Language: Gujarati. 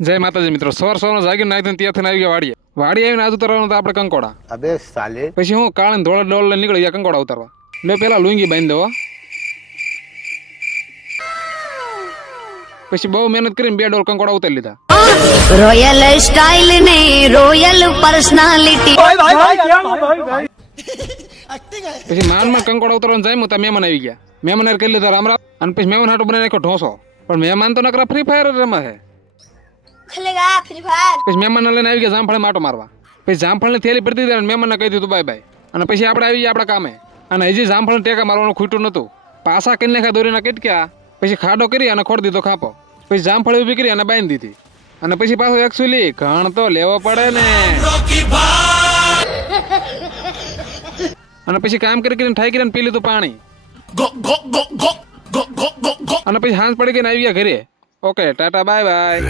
જય માતાજી મિત્રો, સવાર જાગીને નાખી ત્યાંથી આવી ગયા વાડીએ. વાડી આવીને આજુ તરવાનું તો આપણે કંકોડા. અબે સાલે પછી હું કાળે ધોળે ડોળ નીકળી ગયા કંકોડા ઉતારવા. લે પેલા લુંગી બાંધી દો. પછી બહુ મહેનત કરીને 2 ડોલ કંકોડા ઉતારી લીધા. રોયલ સ્ટાઇલ ને રોયલ પર્સનાલિટી. પછી માંડ કંકોડા ઉતારવાનું જાય હું ત્યાં મહેમાન આવી ગયા. મહેમાન કરી લીધા રામ રામ. અને પછી મહેમાન હાટું બનાવી નાખ્યો ઢોસો. પણ મહેમાન તો નકરા ફ્રી ફાયર જ રમે છે. પછી મહેમાનને લઈને આવી ગયા જામફળ માટો મારવા. પછી જામફળની થેલી પડતી હતી અને મહેમાનને કહી દીધું બાય બાય. અને પછી આપણે આવી ગયા આપણા કામે. અને હજી જામફળ ટેકા મારવાનું ખૂટ્યું નતું. પાસા કરી નાખ્યા દોરીના કટક્યા. પછી ખાડો કરી અને ખોડ દીધો ખાપો. પછી જામફળ ઊભી કરી અને બાંધી દીધી. અને પછી પાછું એકચ્યુઅલી ઘણ તો લેવો પડે ને. અને પછી કામ કરીને ઠાઈ કરીને પી લીધું પાણી. અને પછી હાંસ પડી ગઈને આવી ગયા ઘરે. Okay tata bye bye.